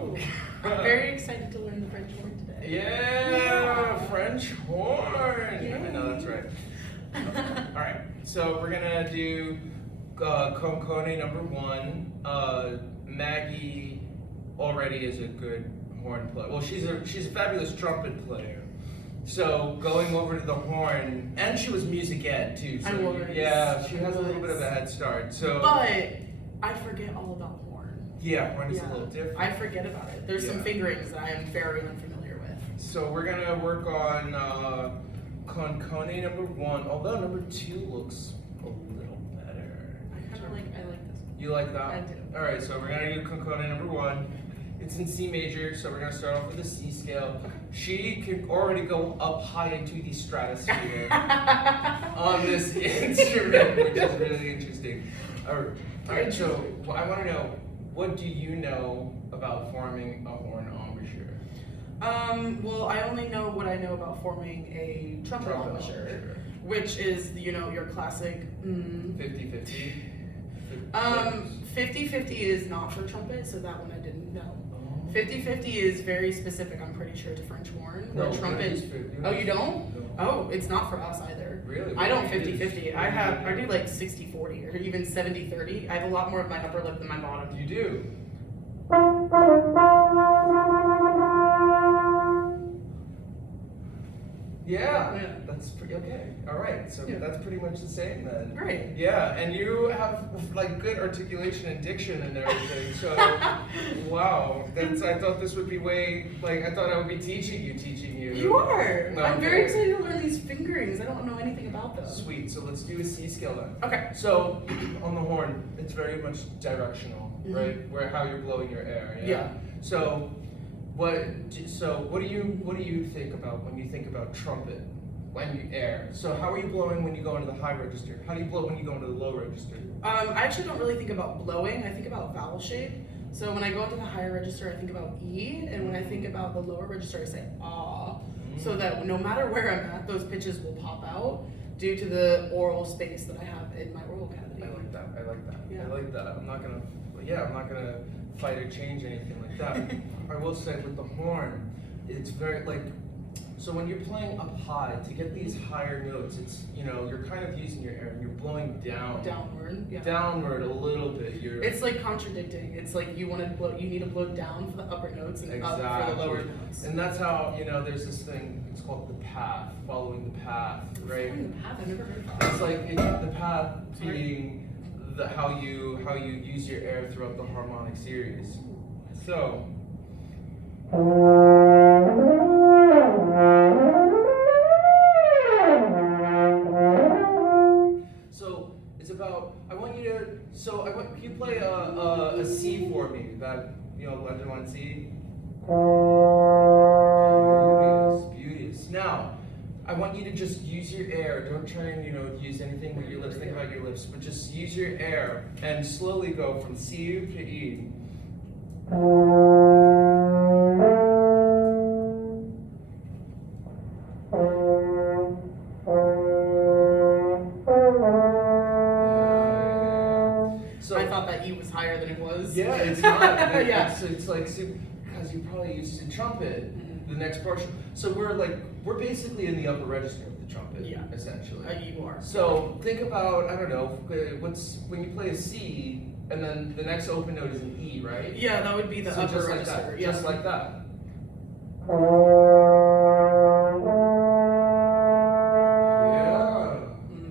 Oh, I'm very excited to learn the French horn today. Yeah, French horn. Yeah. I know that's right. All right, so we're gonna do Concone number 1. Maggey already is a good horn player. Well, she's a fabulous trumpet player. So going over to the horn, and she was music ed too. So I was. yeah, she has a little bit of a head start. So, but I forget all about horn. Yeah, horn is a little different. I forget about it. There's some fingerings that I am very unfamiliar with. So we're gonna work on Concone number 1, although number 2 looks a little better. I like this one. You like that? I do. All right, so we're gonna do Concone number 1. It's in C major, so we're gonna start off with the C scale. She can already go up high into the stratosphere on this instrument, which is really interesting. All right, so I want to know, what do you know about forming a horn embouchure? Well, I only know what I know about forming a trumpet embouchure, which is, your classic 50-50? 50-50 is not for trumpet, so that one I didn't know. 50-50 is very specific, I'm pretty sure, to French horn. No, trumpet. Oh, you don't? No. Oh, it's not for us either. Really? I don't 50-50. I do like 60-40 or even 70-30. I have a lot more of my upper lip than my bottom. You do? Yeah, that's pretty okay. All right, so that's pretty much the same then. Great. Yeah, and you have like good articulation and diction and everything. So, wow, I thought this would be I thought I would be teaching you. You are. No, I'm very excited to learn these fingerings. I don't know anything about them. Sweet. So let's do a C scale then. Okay. So on the horn, it's very much directional, right? Where how you're blowing your air. Yeah. So. What do you think about when you think about trumpet, when you air? So how are you blowing when you go into the high register? How do you blow when you go into the low register? I actually don't really think about blowing. I think about vowel shape. So when I go into the higher register, I think about E, and when I think about the lower register, I say ah. So that no matter where I'm at, those pitches will pop out due to the oral space that I have in my oral cavity. I like that. Yeah. I like that. I'm not gonna fight or change anything like that. I will say with the horn, it's very so when you're playing up high, to get these higher notes, it's you're kind of using your air and you're blowing Downward, yeah. Downward a little bit. It's like contradicting. It's like you need to blow down for the upper notes and up for the lower notes. And that's how there's this thing. It's called the path, following the path, right? Following the path. I've never heard of that. It's like the path being how you use your air throughout the harmonic series. So. So it's about. Can you play a C for me? That underline C. Beauteous. Now, I want you to just use your air. Don't try and use anything with your lips. Think about your lips, but just use your air and slowly go from C to E. So I thought that E was higher than it was. Yeah, it's not. Yeah. It's like because you probably used to trumpet the next portion. So we're basically in the upper register of the trumpet. Yeah. Essentially. You are. So think about when you play a C and then the next open note is an E, right? Yeah, that would be the upper just register. Like that. Yeah. Just like that.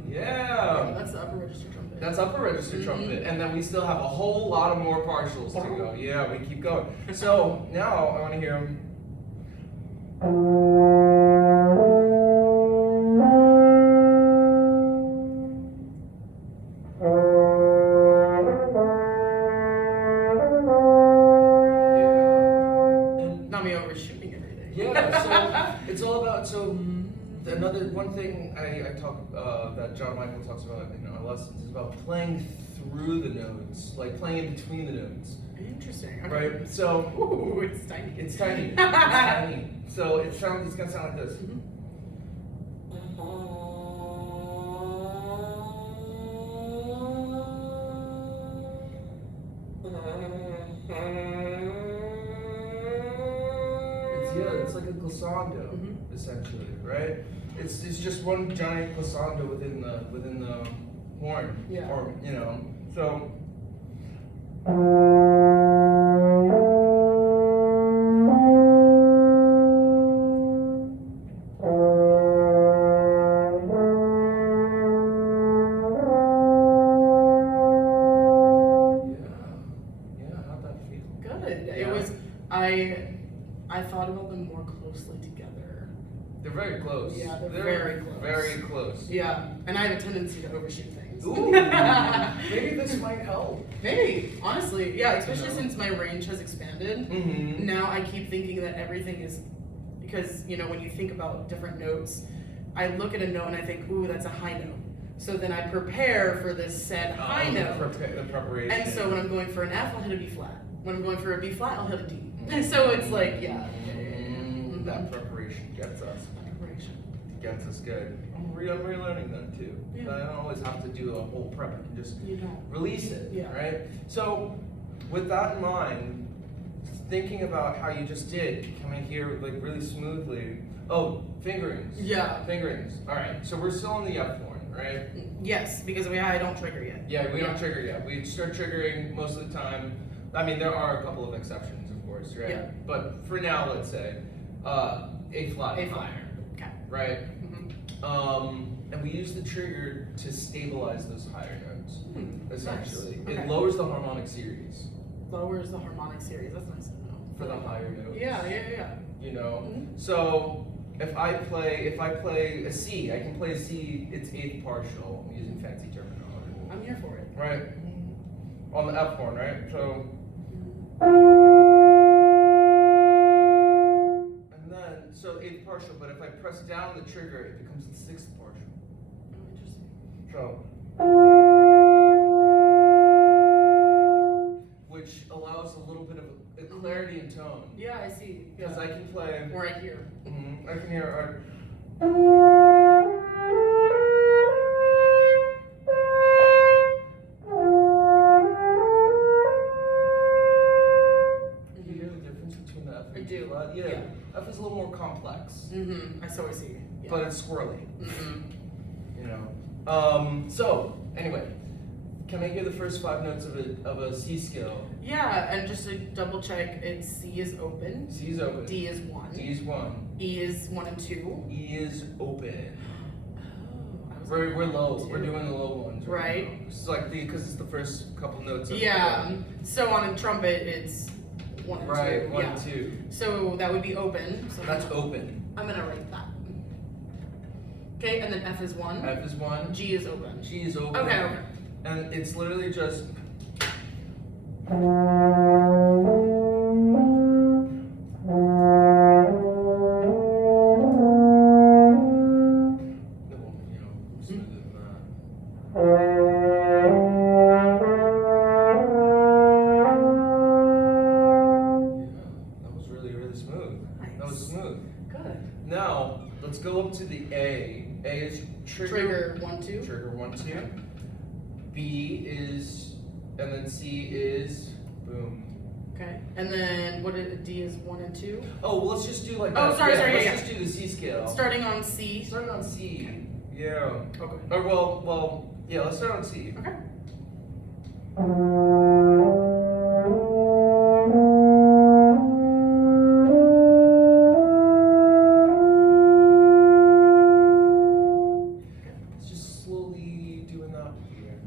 Yeah. That's the upper register trumpet. That's upper register trumpet, and then we still have a whole lot of more partials to go. Yeah, we keep going. So now I want to hear them. Not me overshooting everything. Yeah, so it's all about another one thing I talk that John Michael talks about in our lessons is about playing through the notes, like playing in between the notes. Interesting. Okay. Right? So ooh, it's tiny. It's tiny. It's tiny. So it's gonna sound like this. it's like a glissando, Mhm. essentially, right? It's just one giant glissando within the horn, Yeah. or so. How'd that feel? Good. Yeah. It was. I thought about them more closely together. They're very close. Yeah, they're very close. Very close. Yeah, and I have a tendency to overshoot things. Ooh, maybe this might help. Maybe, honestly, yeah, especially since my range has expanded. Mm-hmm. Now I keep thinking that everything is, because when you think about different notes, I look at a note and I think, ooh, that's a high note. So then I prepare for this said high note. The preparation. And so when I'm going for an F, I'll hit a B flat. When I'm going for a B flat, I'll hit a D. And so it's like, yeah. That preparation gets us. Preparation. Gets us good. I'm relearning that too. Yeah. I don't always have to do a whole prep. I can just You don't. release it, Yeah. right? So, with that in mind, thinking about how you just did, coming here like really smoothly. Oh, fingerings. Yeah. Fingerings. All right. So we're still on the F horn, right? Yes, because I don't trigger yet. Yeah, we don't trigger yet. We start triggering most of the time. I mean, there are a couple of exceptions, of course, right? Yeah. But for now, let's say A flat. A flat. Okay. Right. Mm-hmm. And we use the trigger to stabilize those higher notes, essentially. Nice. Okay. It lowers the harmonic series Lowers the harmonic series. That's nice to know. for the higher notes. Yeah. Mm-hmm. So if I play a C, I can play a C. It's eighth partial. I'm using fancy terminology. I'm here for it. Right. On the F horn, right? So. And then, so eighth partial, but if I press down the trigger, it becomes the sixth partial. Oh, interesting. So. Which allows a little bit of a clarity in tone. Yeah, I see. Because I can play. Or I hear. I can hear. You hear the difference between the F and I do. flat? Yeah. F is a little more complex. Mm-hmm. So I see. Yeah. But it's squirrely. Mm-hmm. So anyway, can I hear the first five notes of a C scale? Yeah, and just to double check, it's C is open. C is open. D is 1. D is 1. E is 1 and 2. E is open. Oh, I was We're like, low. 2. We're doing the low ones. Right. Now. It's like because it's the first couple notes. Of Yeah. So on a trumpet, it's 1 and 2. Right. 1 yeah. and 2. So that would be open. So That's open. I'm gonna write that. Okay, and then F is 1. F is 1. G is open. G is open. Okay. And it's literally just. Smoother than that. That was really, really smooth. Nice. That was smooth. Good. Now, let's go up to the A. A is Trigger 1, 2. Trigger 1, 2. Okay. B is, and then C is, boom. Okay. And then what is D is 1 and 2. Oh, well, let's just do like Oh, that. sorry, Let's yeah. just do the C scale. Starting on C. Starting on C. Yeah. Okay. Or well, yeah. Let's start on C. Okay. Let's just slowly doing that here.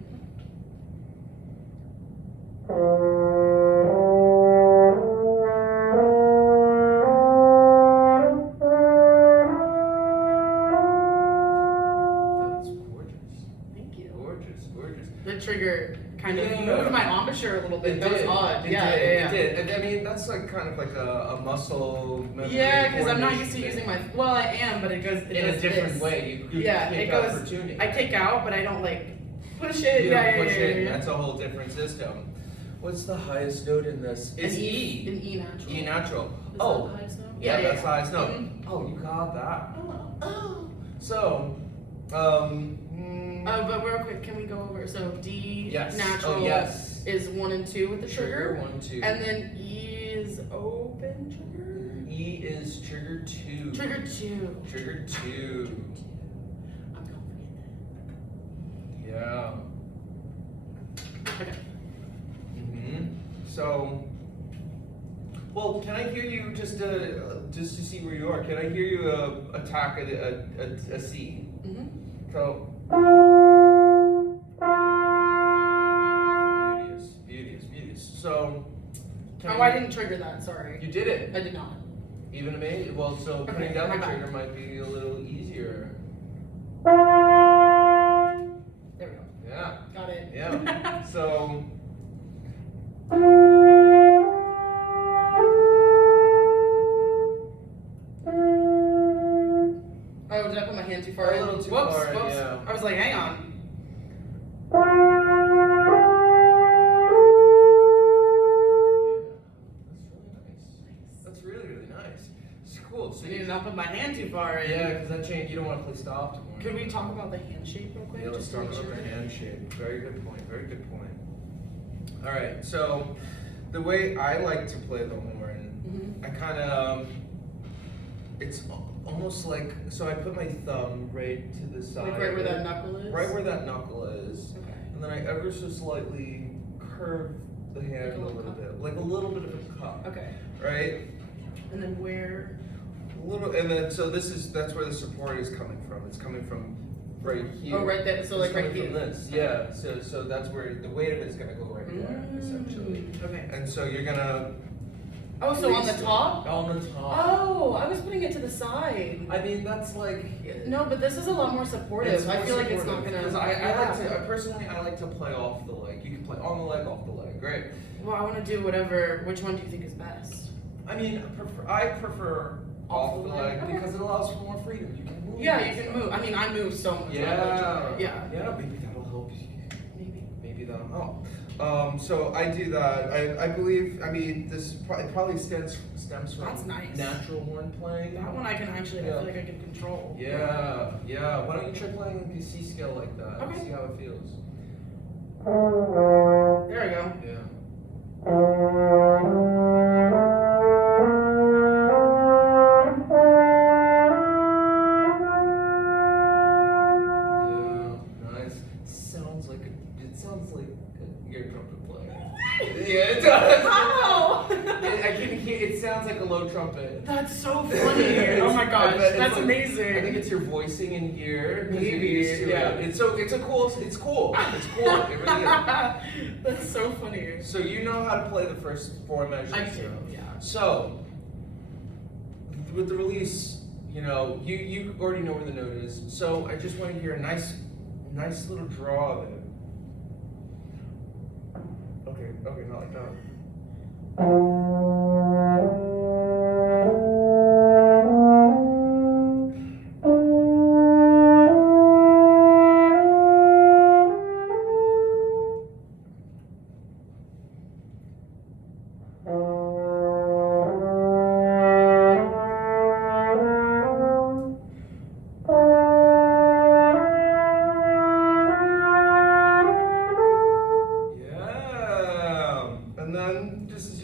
That's gorgeous. Thank you. Gorgeous, gorgeous. The trigger kind of Yeah. moved my embouchure a little bit. It That was did. odd. It Yeah, did. yeah. It did. And I mean, that's like kind of like a muscle memory. Yeah, because I'm not used to coordination using my. Well, I am, but it goes. It in a does different this. way. You Yeah, kick it out goes. for tuning. I kick out, but I don't like push it. You yeah, don't push yeah, it. yeah. That's a whole different system. What's the highest note in this? It's An E. An E natural. E natural. Is Oh, that the highest note? yeah, that's the highest note. Mhm. Oh, you got that. Oh. So, But real quick, can we go over? So D yes. natural Oh, yes. is 1 and 2 with the trigger. 1, 2. And then E is open trigger. E is trigger 2. Trigger 2. Trigger 2. I'm confident. Yeah. Okay. So, well, can I hear you just to see where you are? Can I hear you attack a C? So. Beauteous. So. I didn't trigger that. Sorry. You did it. I did not. Even amazing. Well, so putting down the trigger might be a little easier. There we go. Yeah. Got it. Yeah. So. Oh, did I put my hand too far in? A little too Whoops. far in, yeah. I was like, hang on. That's really nice. It's cool. So I need to not put my hand too far in. Yeah, because that change, you don't want to play stop tomorrow. Could we talk about the hand shape real quick? Yeah, let's talk about the hand shape. Very good point. All right, so the way I like to play the horn, I kind of, it's almost like, so I put my thumb right to the side. Like right where that knuckle is? Right where that knuckle is. Okay. And then I ever so slightly curve the hand a little bit, like a little bit of a cup. Okay. Right? And then where? A little, and then, so that's where the support is coming from. It's coming from right here. Oh, right there. So like right here. From this, yeah. So that's where the weight of it's gonna go right there, essentially. Okay. And so you're gonna. Oh, so on the top? On the top. Oh, I was putting it to the side. I mean, that's like. No, but this is a lot more supportive. I feel like it's not gonna. Because I like to personally, I like to play off the leg. You can play on the leg, off the leg, right? Well, I want to do whatever. Which one do you think is best? I mean, I prefer off the leg Okay. because it allows for more freedom. You can move. Yeah, you can move. I mean, I move so much. Yeah. Yeah. Maybe that'll help you. Maybe. Maybe that'll help. So I do that. I believe. I mean, this probably stems from That's nice. natural horn playing. That one I can actually. I feel like I can control. Yeah. Why don't you try playing the C scale like that? Okay. See how it feels. There we go. Yeah. Yeah, it does. How? I can hear. It sounds like a low trumpet. That's so funny. Oh my gosh, that's amazing. I think it's your voicing in here. Maybe. Yeah. It's cool. It's cool. It really is. That's so funny. So you know how to play the first 4 measures. I do. Yeah. So with the release, you already know where the note is. So I just want to hear a nice little draw of it. Okay, not like that.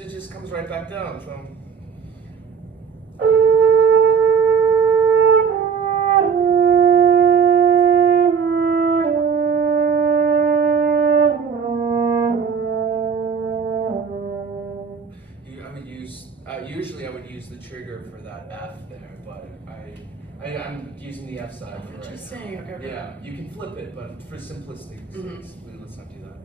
It just comes right back down. So. Usually I would use the trigger for that F there, but I'm using the F side for right now. Interesting. Okay. Yeah, you can flip it, but for simplicity, let's not do that.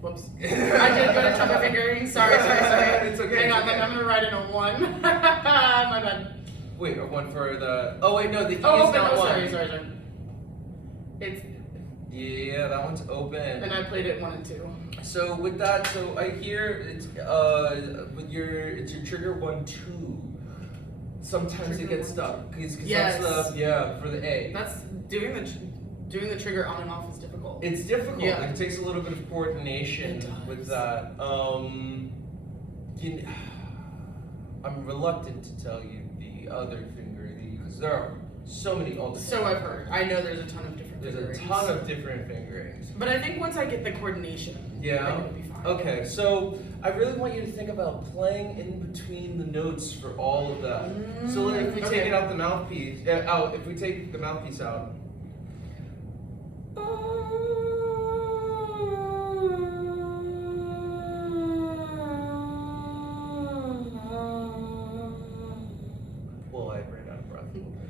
Whoops. I did go to trumpet fingering. Sorry. It's okay. Hang on, I'm gonna write in a 1. My bad. Wait, a 1 for the. Oh wait, no, the E is open. not 1. Sorry. It's. Yeah, that one's open. And I played it 1 and 2. So with that, so I hear it's it's your trigger 1 2. Sometimes Trigger it gets 1, stuck because yes. that's the for the A. That's doing the trigger on and off is difficult. It's difficult. Yeah. It takes a little bit of coordination with that. I'm reluctant to tell you the the other finger, because there are so many alternate. So I've heard. I know there's a ton of different There's fingerings. a ton of different fingerings. But I think once I get the coordination, I think it'll be fine. Okay, so I really want you to think about playing in between the notes for all of that. So if we take it out the mouthpiece, if we take the mouthpiece out. Well, I ran out of breath a little bit.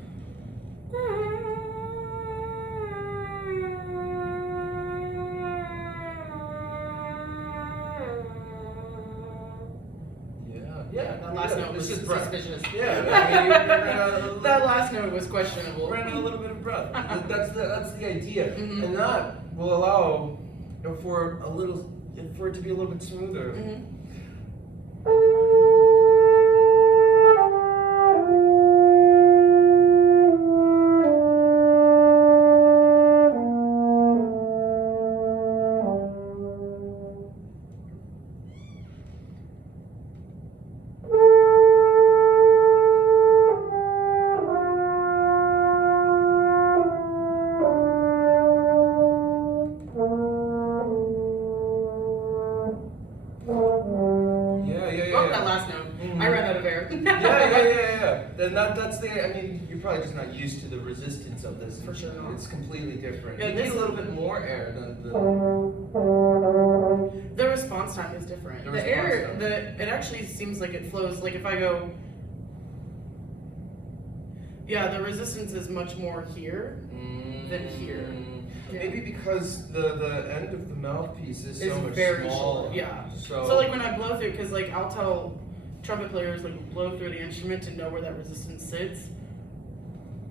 Yeah, that last note was suspicious. Yeah, that last note was questionable. Ran out a little bit of breath. That's the idea, and that will allow for it to be a little bit smoother. And that's the, I mean, you're probably just not used to the resistance of this. For sure not. It's completely different. Yeah, you need a little bit more air than the response time is different. The air, it actually seems like it flows, like if I go, yeah, the resistance is much more here than here. Yeah. Maybe because the end of the mouthpiece is so much very smaller. short. Yeah. So like when I blow through, because like I'll tell trumpet players like blow through the instrument to know where that resistance sits.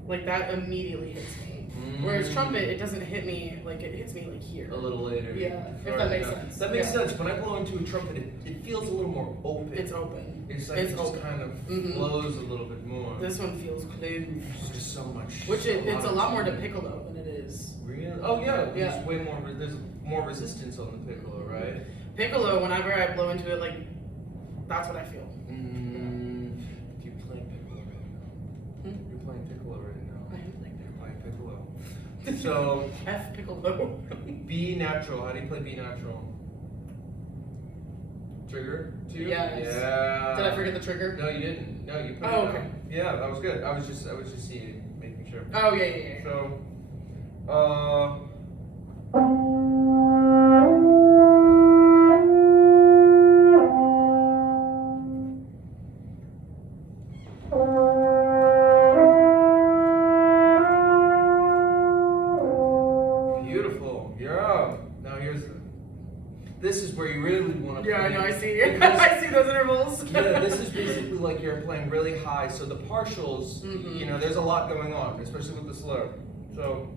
Like that immediately hits me. Whereas trumpet, it doesn't hit me, like it hits me like here. A little later. Yeah, if that makes sense. That makes sense. When I blow into a trumpet, it feels a little more open. It's open. It's like it just kind of flows a little bit more. This one feels closed. There's just so much. Which it's a lot more to piccolo than it is. Really? Oh yeah. There's way more. There's more resistance on the piccolo, right? Piccolo, whenever I blow into it, like that's what I feel. You're playing piccolo right now. You're playing piccolo right now. I am playing piccolo. So F piccolo. B natural. How do you play B natural? Trigger? Two? Yes. Yeah. Did I forget the trigger? No, you didn't. No, you put it okay. down. Yeah, that was good. I was just seeing, making sure. Oh yeah. So, beautiful. Yeah. Now this is where you really want to. Yeah, I know. I see. I see those intervals. Yeah, this is basically like you're playing really high. So the partials, you know, there's a lot going on, especially with the slow. So.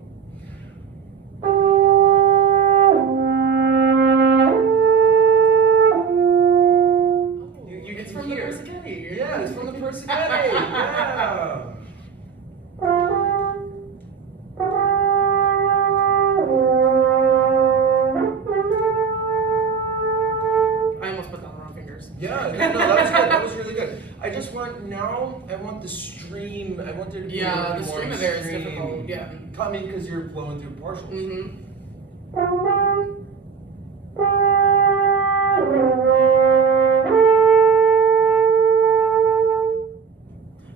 It's from the Persichetti. Yeah, it's from the Persichetti. Yeah. Yeah, no, that was good. That was really good. I want the stream. I want there to be the stream of air is difficult. Yeah. Coming because you're blowing through partials.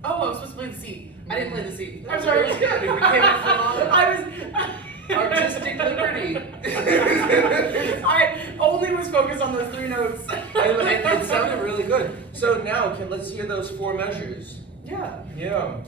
Oh, I was supposed to play the C. I didn't play the C. I'm sorry. It was good. It became a phenomenon. Artistic liberty. I only was focused on those three notes. It sounded really good. So now, let's hear those four measures. Yeah. Yeah.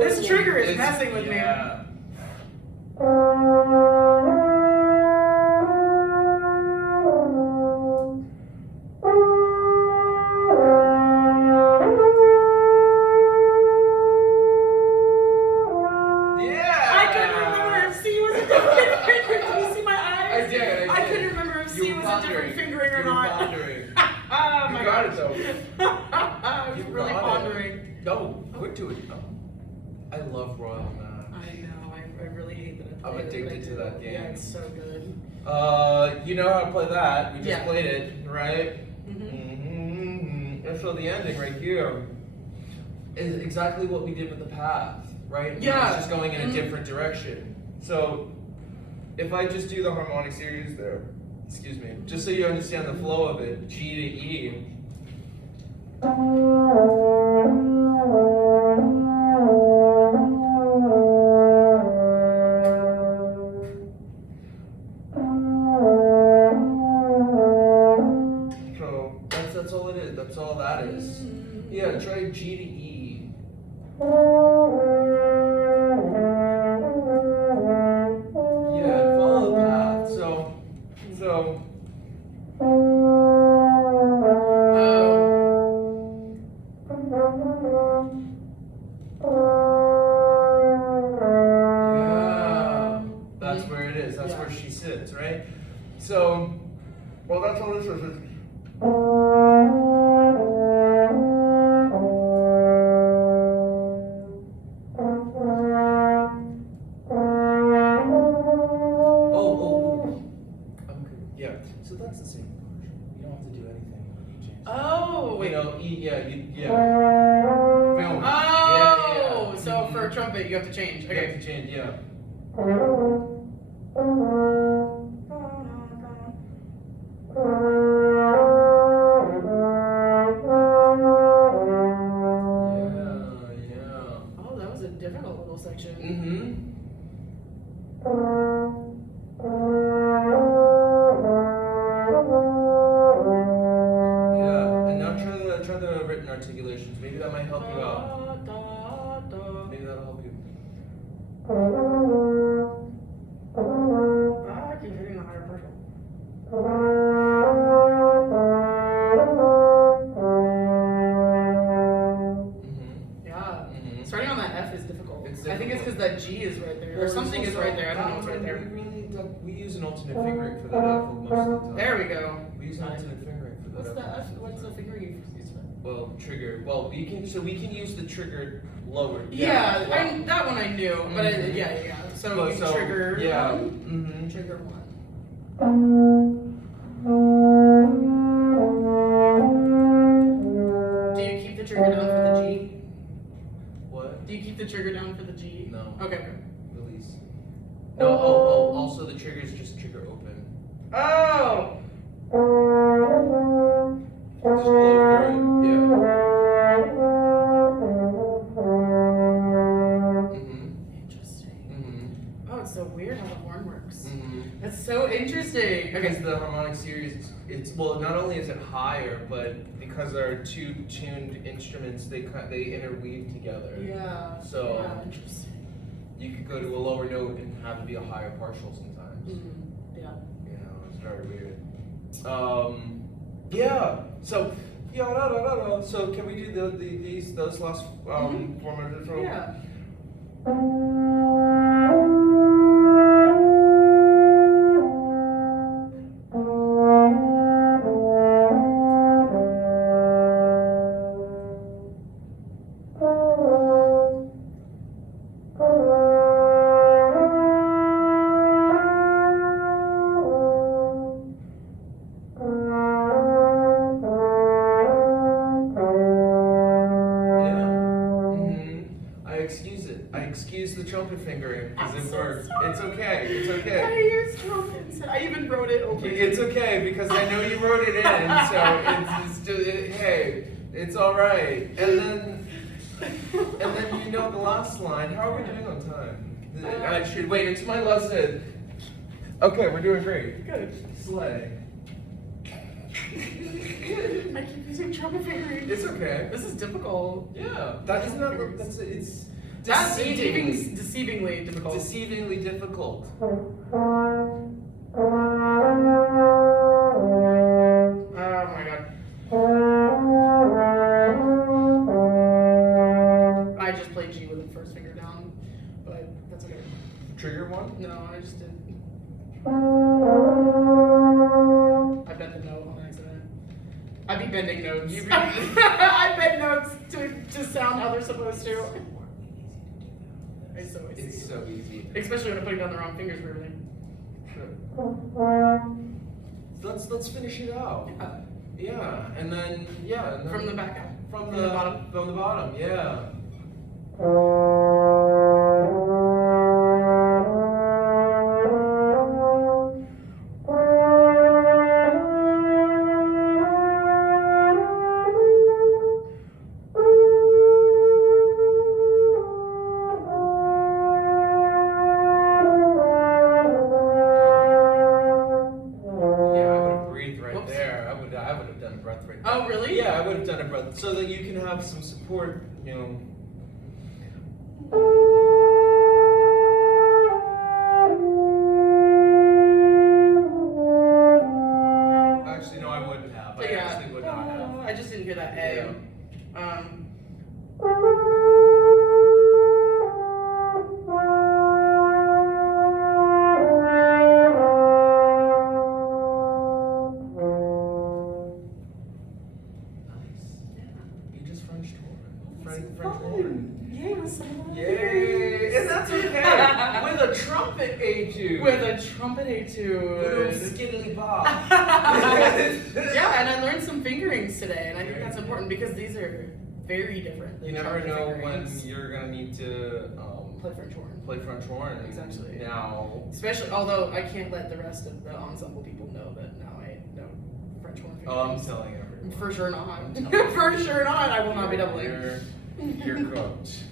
This trigger is messing with me. was different fingering or You were not. pondering. Oh You my got gosh. it though. I was You really got it. pondering. No, we're doing. Oh, I love Royal Match. I know. I really hate that I I'm played it, but I addicted to do. that game. Yeah, it's so good. You know how to play that. We just Yeah. played it, right? And so the ending right here is exactly what we did with the path, right? Yeah. It's just going in a different direction. So if I just do the harmonic series there, excuse me, just so you understand the flow of it, G to E. So that's all it is. That's all that is. Yeah, try G to E. Yeah, follow the path. So. Yeah, that's where it is. That's where she sits, right? So, well, that's all this is. Yeah, so that's the same chord. You don't have to do anything when you change. Oh, wait. You know, E, yeah, yeah. Boom. Oh, Yeah. so for a trumpet you have to change. You have Okay. to change, yeah. Yeah. Oh, that was a difficult little section. Mm-hmm. Yeah, and now try the written articulations. Maybe that might help you out. Maybe that'll help you. I keep hitting the higher partial. Yeah. Starting on that F is difficult. I think it's because that G is right there. Or something is right there. I don't know what's right there. We use an alternate fingering for that F most of the time. There we go. We use an alternate fingering for that. What's the F? What's the fingering you use for? Well, trigger. Well, we can use the trigger lower. Yeah, that one I knew, but yeah. So you trigger. Yeah. Trigger one. Do you keep the trigger down for the G? What? Do you keep the trigger down for the G? No. Okay. Release. No. Oh. Also, the trigger is just trigger open. Oh. Just blow through it. Yeah. Interesting. Oh, it's so weird how the horn works. Mm-hmm. That's so interesting. Because Okay. the harmonic series, it's not only is it higher, but because there are two tuned instruments, they interweave together. Yeah. So Yeah, interesting. you could go to a lower note and have it be a higher partial sometimes. Yeah. You know, it's very weird. Yeah. So So can we do those last 4 minutes? Yeah. I excuse the trumpet fingering because I'm it so worked. sorry. It's okay. It's I okay. used trumpets. I even wrote it over. It's okay because I know you wrote it in, so it's just hey, it's all right. And then you know the last line. How are we doing on time? I should wait. It's my lesson. Okay, we're doing great. Good. Slay. I keep using trumpet fingering. It's okay. This is difficult. Yeah, that isn't that. It's That's deceivingly deceivingly difficult. deceivingly difficult. Oh my god. I just played G with the first finger down, but that's okay. Trigger one. No, I just did. I bending notes. You be- I bend notes to sound how they're supposed to. It's so easy. It's so easy. Especially when I'm putting down the wrong fingers for everything. Let's finish it out. Yeah, and then From the back out. From the bottom. From the bottom, yeah. Oh, really? Yeah, I would have done a breath so that you can have some support, you know. Actually, no, I wouldn't have. I actually would not have. I just didn't hear that A. Yeah. French horn. Yay, with some Yay! And that's okay. With a trumpet etude. With a trumpet etude. Skiddly bob. Yeah, and I learned some fingerings today, and I think that's important because these are very different. You never know when you're gonna need to play French horn. Play French horn. Exactly. Now. Especially, although I can't let the rest of the ensemble people know that now I know French horn fingerings. Oh, I'm telling everyone. For sure not. For sure not. I will not be doubling. You're cooked.